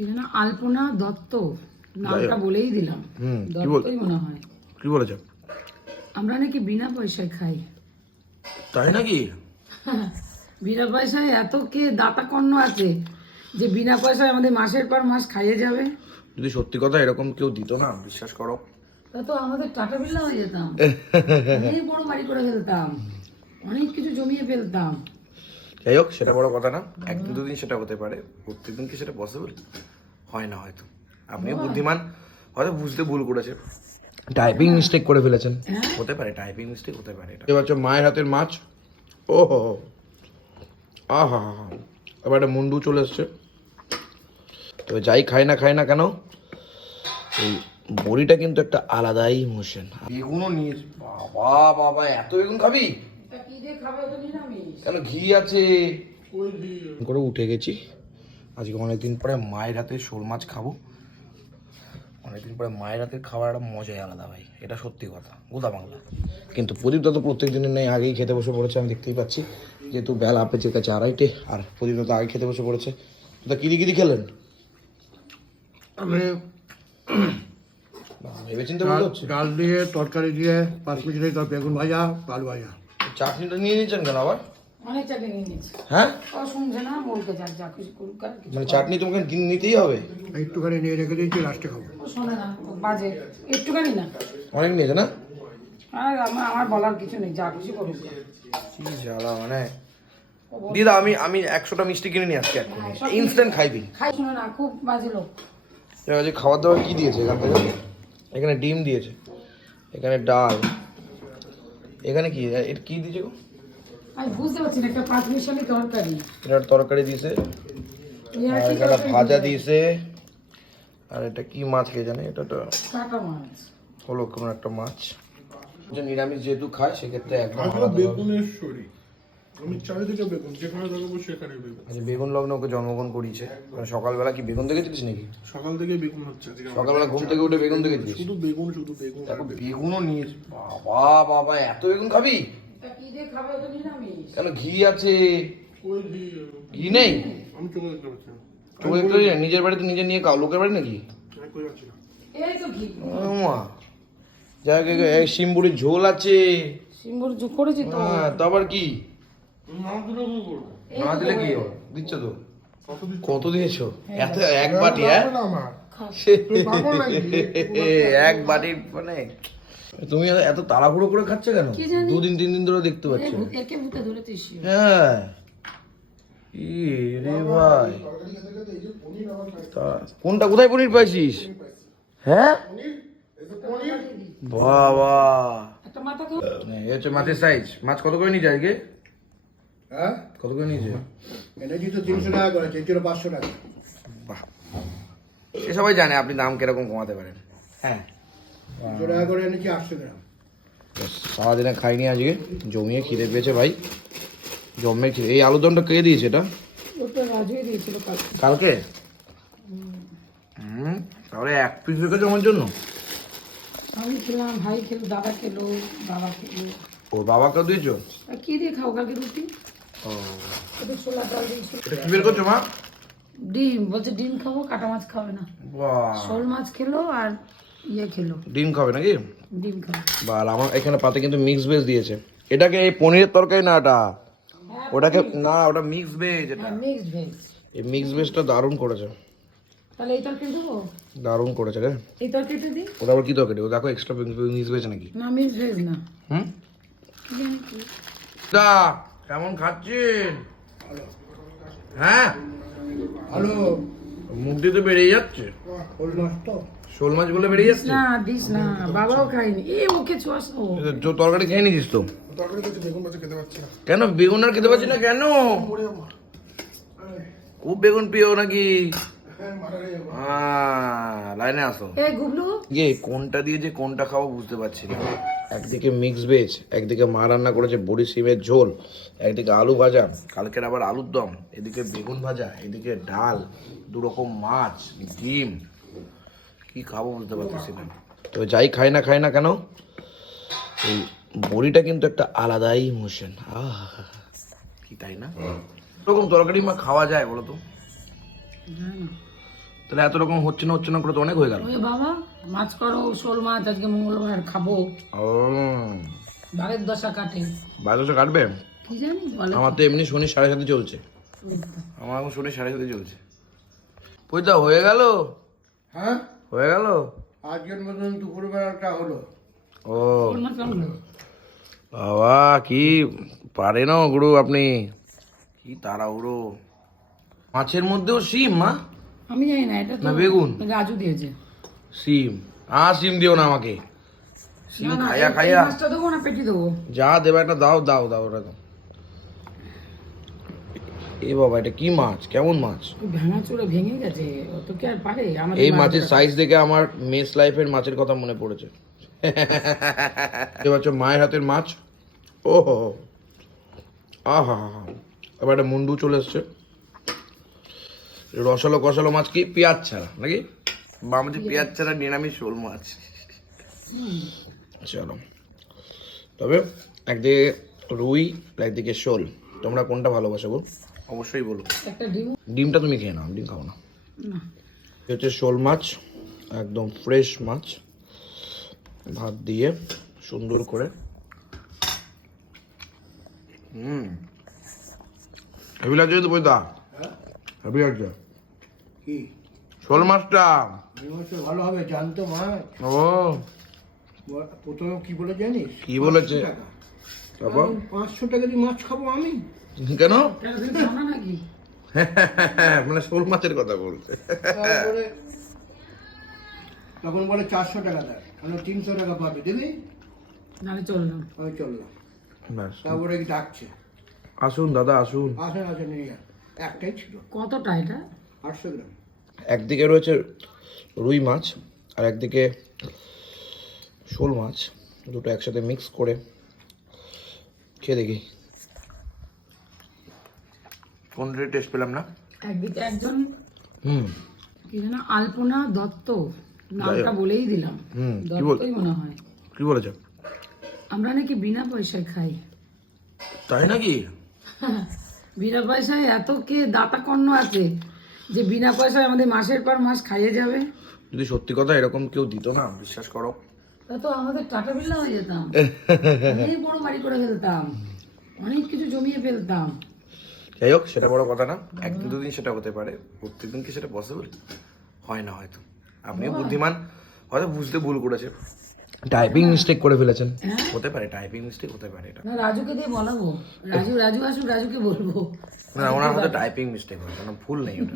কি আলপনা দত্ত নামটা বলেই দিলাম। দত্তই মনে হয়। কি বলেছে? আমরা নাকি বিনা পয়সায় খাই। তাই নাকি? বিনা পয়সায় এত কে দাতা কর্ণ আছে যে বিনা পয়সায় আমাদের মাসের পর মাস খাইয়ে যাবে? যদি সত্যি কথা এরকম কেউ দিত না বিশ্বাস করো। তা তো আমাদের টাকা বিল্লা হয়ে যেতাম। অনেক বড় বাড়ি করে ফেলতাম। অনেক কিছু জমিয়ে ফেলতাম। যাই হোক সেটা বড় কথা না। একদিন দুদিন সেটা হতে পারে। প্রত্যেকদিন কি সেটা পসিবল হয় না হয়তো। আপনিও বুদ্ধিমান হয়তো বুঝতে ভুল করেছে টাইপিং মিস্টেক করে ফেলেছেন। হতে পারে টাইপিং মিস্টেক হতে পারে এটা। এবার মায়ের হাতের মাছ। ও হো হো। আহা হা হা। এবার একটা মুন্ডু চলে এসছে। তবে যাই খাই না খাই না কেন এই বড়িটা কিন্তু একটা আলাদাই ইমোশন বেগুনও নিয়ে বাবা বাবা এত বেগুন খাবি? কি দিয়ে খাবে? ওটা নিরামিষ। কেন ঘি আছে? করে উঠে গেছি। আজকে অনেকদিন পরে মায়ের হাতে শোল মাছ খাব। অনেকদিন পরে মায়ের হাতে খাওয়ার একটা মজাই আলাদা ভাই এটা সত্যি কথা গোদা বাংলা। কিন্তু প্রদীপ দা তো প্রত্যেক দিনের নেই আগেই খেতে বসে পড়েছে আমি দেখতেই পাচ্ছি। যেহেতু বেলা আপেচের কাছে আড়াইটে আর প্রদীপ দা তো আগে খেতে বসে পড়েছে। তো কিরি কিরি খেলেন? আমি ভেবে চিন্তে বলতে হচ্ছে। ডাল দিয়ে তরকারি দিয়ে পাঁচ মিনিট বেগুন ভাজা আলু ভাজা। চাটনিটা নিয়ে নিয়েছেন কেন আবার? হ্যাঁ? মানে চাটনি তোমাকে নিতেই হবে? একটুখানি নিয়ে রেখে দিয়েছি লাস্টে খাব। বাজে। একটুখানি না। অনেক নিয়েছে না? আর আমার বলার কিছু নেই যা কিছু করুক। কি জ্বালা মানে। দিদা আমি আমি একশোটা মিষ্টি কিনে নিয়ে আসছি ইনস্ট্যান্ট খাই দিই খাই শোনো না খুব বাজে লোক। এবার খাবার দাবার কি দিয়েছে এখান থেকে? এখানে ডিম দিয়েছে এখানে ডাল। এখানে কি? এটা কি দিয়েছে গো? আমি বুঝতে পারছি না একটা পাঁচ মিশালি তরকারি দিয়েছে এখানে ভাজা দিয়েছে? আর এটা কি মাছ কে জানে? এটা তো কাটা মাছ। হলো কোনো একটা মাছ। যে নিরামিষ যেহেতু খায় সেক্ষেত্রে একদম আসলে আলাদা আমি চারিদিকে বেগুন যেখানে থাকব সেখানে বেগুন। আচ্ছা বেগুন লগ্ন ওকে জন্মগ্রহণ করিয়েছে। মানে সকালবেলা কি বেগুন দেখেছিস নাকি? সকাল থেকে বেগুন হচ্ছে। সকালবেলা ঘুম থেকে উঠে বেগুন দেখেছিস শুধু বেগুন শুধু বেগুন। বেগুন। বেগুনও নিয়েছে বাবা বাবা এত বেগুন খাবি? কেন ঘি আছে ঘি, ঘি নেই চোখে দেখতে পাচ্ছি নিজের বাড়িতে নিজে নিয়ে খাও লোকের বাড়ি নাকি যাই হোক, ঝোল আছে সিম্বুর যুগ করেছি তো হ্যাঁ তো আবার কি না দিলে কি করব না দিলে কি হবে? দিচ্ছ তো কত দিয়েছ এত এক বাটি হ্যাঁ? এক বাটির মানে তুমি এত- এত তাড়াহুড়ো করে খাচ্ছে কেন? দুদিন তিন দিন ধরে দেখতে পাচ্ছি। হ্যাঁ। রে ভাই। তা- কোনটা কোথায় পনির পাইছিস? হ্যাঁ? বাবা। হচ্ছে মাছের সাইজ মাছ কত করে নিয়েছে আজকে? হ্যাঁ? কত করে নিয়েছে? তো তিনশো টাকা করে চেয়েছিল পাঁচশো টাকা। বাহ। সে সবাই জানে আপনি দাম কীরকম কমাতে পারেন। হ্যাঁ। তিনশো টাকা করে এনেছি আটশো গ্রাম। সারাদিনে খাইনি আজকে জমিয়ে খিদে পেয়েছে ভাই। জমে খিদে এই আলুদমটা কে দিয়েছে এটা? ওটা কালকে। হুম তাহলে এক পিস রেখেছো আমার জন্য? আমি খেলাম ভাই খেলো দাদা খেলো বাবা খেলো। ও বাবাকেও দিয়েছ? আর কি দিয়ে খাও কালকে রুটি? ও। ওদের ছোলা ডাল এটা কি বের করছ মা? ডিম বলছে ডিম খাব কাটা মাছ খাবে না। বাহ। শোল মাছ খেলো আর ইয়ে খেলো। ডিম খাবে নাকি? ডিম খাবে। বা আমার এখানে পাতে কিন্তু মিক্স ভেজ দিয়েছে। এটাকে এই পনিরের তরকারি না এটা ওটাকে না ওটা মিক্স ভেজ এটা। হ্যাঁ মিক্সড ভেজ এই মিক্স ভেজটা দারুণ করেছে। তাহলে এই তরকারি দেবো? দারুণ করেছে রে। এই তরকারিটা দিই? ওটা আবার কি তরকারি? ও দেখো এক্সট্রা মিক্স ভেজ নাকি? না মিক্সড ভেজ না। হুম? কি দা কেমন খাচ্ছেন? হ্যাঁ? হ্যালো। মুখ দিয়ে তো বেরিয়ে যাচ্ছে। শোল মাছ বলে বেরিয়ে যাচ্ছে? না দিস না বাবাও খায়নি। এ ওকে ছোঁয়াস তো তরকারি খেয়ে নিছিস তো? কেন বেগুন আর খেতে পারছি না কেন? খুব বেগুন প্রিয় নাকি? আহ, লাইনে আসো। এ ইয়ে কোনটা দিয়ে যে কোনটা খাব বুঝতে পারছি না। একদিকে মিক্স ভেজ একদিকে মা রান্না করেছে বড়ি সিমের ঝোল একদিকে আলু ভাজা কালকের আবার আলুর দম এদিকে বেগুন ভাজা এদিকে ডাল দু রকম মাছ ডিম কি খাব বুঝতে পারতেছি না। তো যাই খাই না খাই না কেন এই বড়িটা কিন্তু একটা আলাদাই ইমোশন আহ কি তাই না? এরকম তরকারি মা খাওয়া যায় বলো তো? তাহলে এত রকম হচ্ছে না হচ্ছে না করে তো অনেক হয়ে গেল। ওই বাবা মাছ করো শোল মাছ আজকে মঙ্গলবার খাব। ও। বারের দশা কাটে। বারোশো কাটবে? কি জানি আমার তো এমনি শনি সাড়ে সাথে চলছে। আমার এখন শনি সাড়ে সাথে চলছে। পয়সা হয়ে গেল? হ্যাঁ? হয়ে গেল? আজকের মতন দুপুরবেলাটা হলো। ও। বাবা কি পারে না গুরু আপনি? কি তাড়াহুড়ো। মাছের মধ্যেও সিম মা? আমি জানি না এটা না বেগুন। রাজু দিয়েছে। সিম। আর সিম দিও না আমাকে। সিম মাছটা দেবো না পেটি দেবো। যা দেবে একটা দাও দাও দাও ওটা দাও। এ বাবা এটা কি মাছ? কেমন মাছ? ভাঙা গেছে কি আর পারে? আমাদের এই মাছের সাইজ দেখে আমার মেস লাইফের মাছের কথা মনে পড়েছে। এবার মায়ের হাতের মাছ? ও হো আহা। এবার একটা মুন্ডু চলে এসছে। রসালো কষালো মাছ কি? পেঁয়াজ ছাড়া নাকি? বা আমাদের পেঁয়াজ ছাড়া নিরামিষ শোল মাছ। চলো। তবে একদিকে রুই একদিকে শোল। তোমরা কোনটা ভালোবাসো গো? অবশ্যই বলো। ডিমটা তুমি খেয়ে নাও ডিম খাও না। হচ্ছে শোল মাছ একদম ফ্রেশ মাছ। ভাত দিয়ে সুন্দর করে। হুম। হেভি লাগছে তো বইতা হেভি লাগছে কি? শোল মাছটা ভালো হবে জানতো মাছ ও। প্রথমে কি বলে জানিস? কি বলেছে? টাকা। তারপর? পাঁচশো টাকা দিয়ে মাছ খাব আমি। কেন? না নাকি মানে শোল মাছের কথা বলছে। তখন বলে চারশো টাকা দেয়। মানে তিনশো টাকা পাবে দিবি? নাহলে চললাম। আমি চললাম। তারপরে কি ডাকছে? আসুন দাদা আসুন। আসেন আসেন নিয়ে একটাই ছিল। কতটা এটা? আটশো গ্রাম। একদিকে রয়েছে রুই মাছ আর একদিকে শোল মাছ। দুটো একসাথে মিক্স করে খেয়ে দেখি। কোন টেস্ট পেলাম না? একদিকে একজন হুম। কি যেন আলপনা দত্ত নামটা বলেই দিলাম। হুম, কি বল- দত্তই মনে হয়। কি বলেছে? আমরা নাকি বিনা পয়সায় খাই। তাই নাকি? বিনা পয়সায় এত কে দাতা কর্ণ আছে যে বিনা পয়সায় আমাদের মাসের পর মাস খাইয়ে যাবে। যদি সত্যি কথা এরকম কেউ দিত না বিশ্বাস করো। তা তো আমাদের টাকা বিল্লা হয়ে যেতাম। অনেক বড় বাড়ি করে ফেলতাম। অনেক কিছু জমিয়ে ফেলতাম। যাই হোক সেটা বড় কথা না। একদিন দুদিন সেটা হতে পারে। প্রত্যেকদিন কি সেটা পসিবল হয় না হয়তো। আপনিও বুদ্ধিমান হয়তো বুঝতে ভুল করেছে। টাইপিং মিস্টেক করে ফেলেছেন। হতে পারে টাইপিং মিস্টেক হতে পারে এটা। না রাজুকে দিয়ে বলাবো রাজু রাজু আসুক রাজুকে বলব। না ওনার মধ্যে টাইপিং মিস্টেক হয় কোনো ভুল নেই ওটা।